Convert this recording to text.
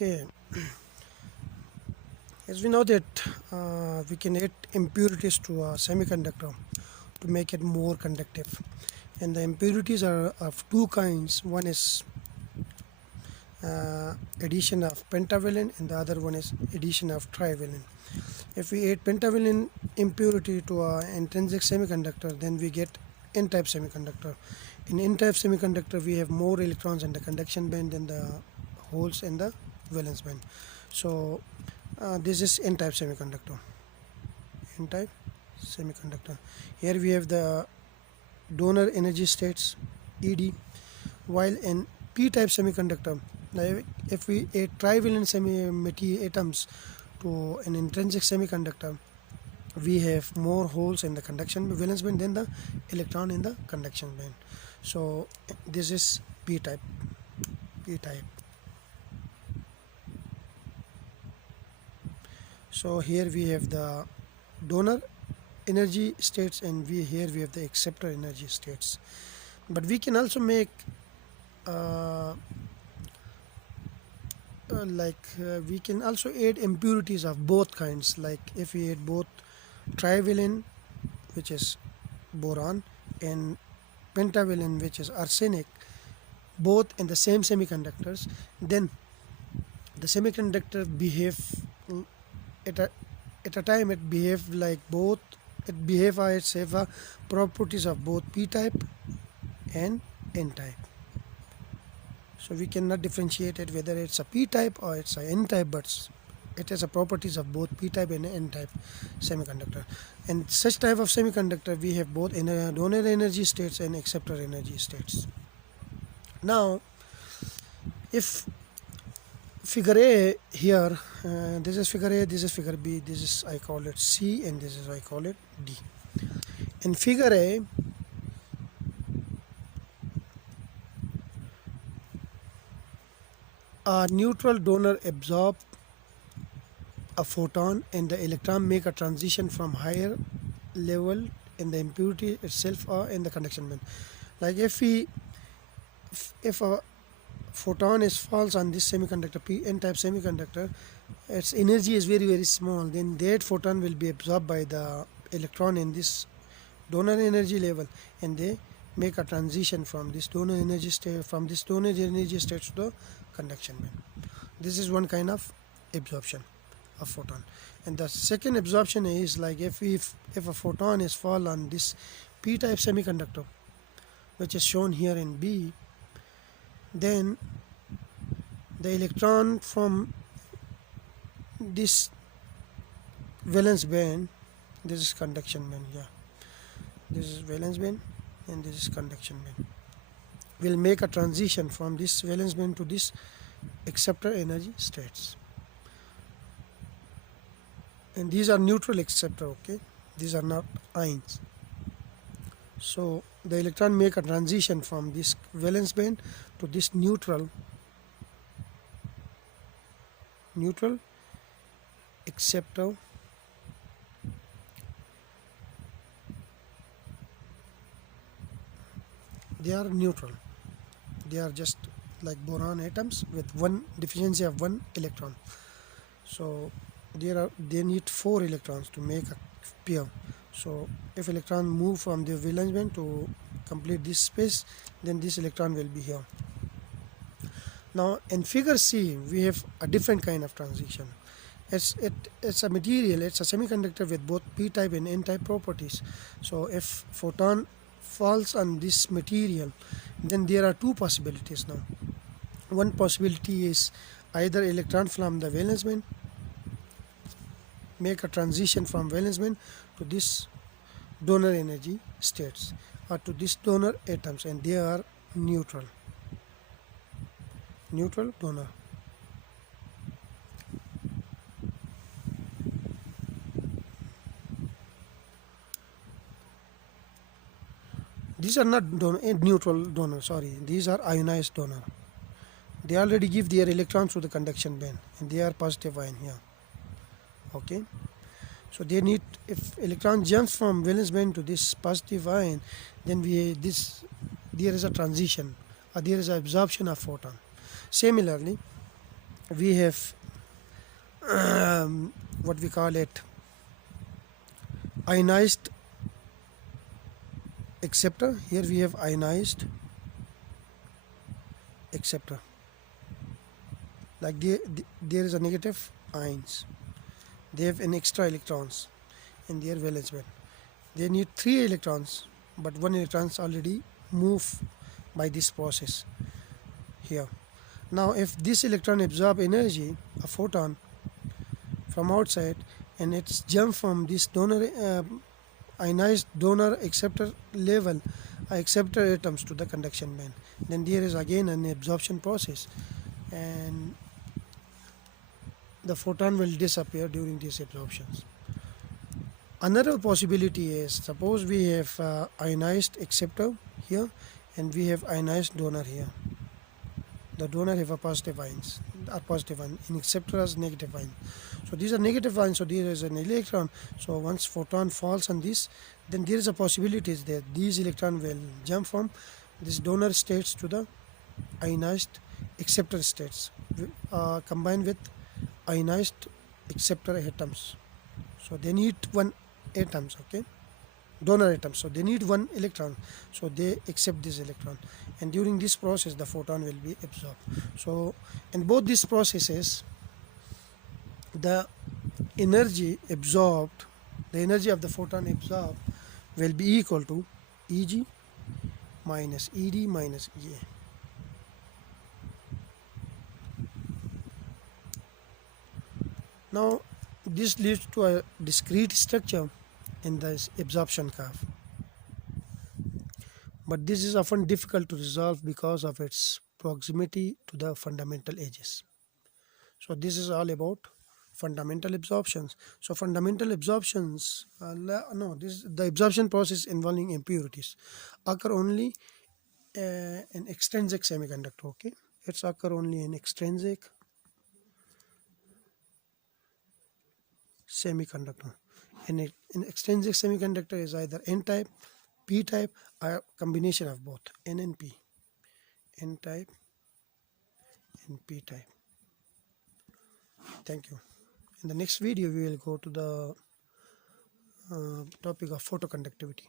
Okay, as we know that we can add impurities to a semiconductor to make it more conductive, and the impurities are of two kinds. One is addition of pentavalent and the other one is addition of trivalent. If we add pentavalent impurity to an intrinsic semiconductor, then we get n-type semiconductor. In n-type semiconductor, we have more electrons in the conduction band than the holes in the valence band. So this is n-type semiconductor. N-type semiconductor. Here we have the donor energy states ED, while in p-type semiconductor, like if we add trivalent atoms to an intrinsic semiconductor, we have more holes in the conduction valence band than the electron in the conduction band. So this is p-type. So here we have the donor energy states, and here we have the acceptor energy states. But we can also make we can also add impurities of both kinds. Like if we add both trivalent, which is boron, and pentavalent, which is arsenic, both in the same semiconductors, then the semiconductor behave at a time it behave like both. It behave as have properties of both p-type and n-type. So we cannot differentiate it whether it's a p-type or it's a n-type, but it has a properties of both p-type and n-type semiconductor. And such type of semiconductor, we have both donor energy states and acceptor energy states. Now, if figure A here, this is figure A, this is figure B, this is I call it C, and this is I call it D. In figure A, a neutral donor absorb a photon and the electron make a transition from higher level in the impurity itself or in the conduction band. Like if a photon falls on this semiconductor, n-type semiconductor, its energy is very, very small, then that photon will be absorbed by the electron in this donor energy level, and they make a transition from this donor energy state to the conduction band. This is one kind of absorption of photon. And the second absorption is like if a photon is fall on this p-type semiconductor, which is shown here in B, then the electron from this valence band, this is conduction band, this is valence band and this is conduction band, will make a transition from this valence band to this acceptor energy states. And these are neutral acceptor, okay, these are not ions. So the electron make a transition from this valence band to this neutral acceptor they are neutral. They are just like boron atoms with one deficiency of one electron. So they need 4 electrons to make a pair. So if electron move from the valence band to complete this space, then this electron will be here. Now in figure C, we have a different kind of transition. It's a material, it's a semiconductor with both p-type and n-type properties. So if photon falls on this material, then there are two possibilities now. One possibility is either electron from the valence band make a transition from valence band to this donor energy states or to this donor atoms, and they are neutral donor. These are not neutral donor, sorry, these are ionized donor. They already give their electrons to the conduction band and they are positive ion here. Okay, so they need, if electron jumps from valence band to this positive ion, then there is a transition or there is an absorption of photon. Similarly, we have what we call it ionized acceptor. Here we have ionized acceptor. Like there is a negative ions. They have an extra electrons in their valence band. They need 3 electrons, but 1 electrons already move by this process here. Now, if this electron absorb energy, a photon from outside, and it's jump from this donor ionized donor acceptor level acceptor atoms to the conduction band, then there is again an absorption process, and the photon will disappear during these absorptions. Another possibility is, suppose we have ionized acceptor here and we have ionized donor here. The donor have a positive ions, are positive ion, and acceptor has negative ion. So these are negative ions, so there is an electron. So once photon falls on this, then there is a possibility that these electron will jump from this donor states to the ionized acceptor states, combined with ionized acceptor atoms. So they need 1 atoms, okay, donor atoms. So they need 1 electron. So they accept this electron, and during this process, the photon will be absorbed. So in both these processes, the energy absorbed, the energy of the photon absorbed, will be equal to Eg minus Ed minus Ea. Now, this leads to a discrete structure in this absorption curve, but this is often difficult to resolve because of its proximity to the fundamental edges. So this is all about fundamental absorptions. So fundamental absorptions, this the absorption process involving impurities occur only in extrinsic semiconductor. Okay, it's occur only in extrinsic semiconductor. In extrinsic semiconductor is either N type, P type, or combination of both N and P. N type and P type. Thank you. In the next video, we will go to the topic of photoconductivity.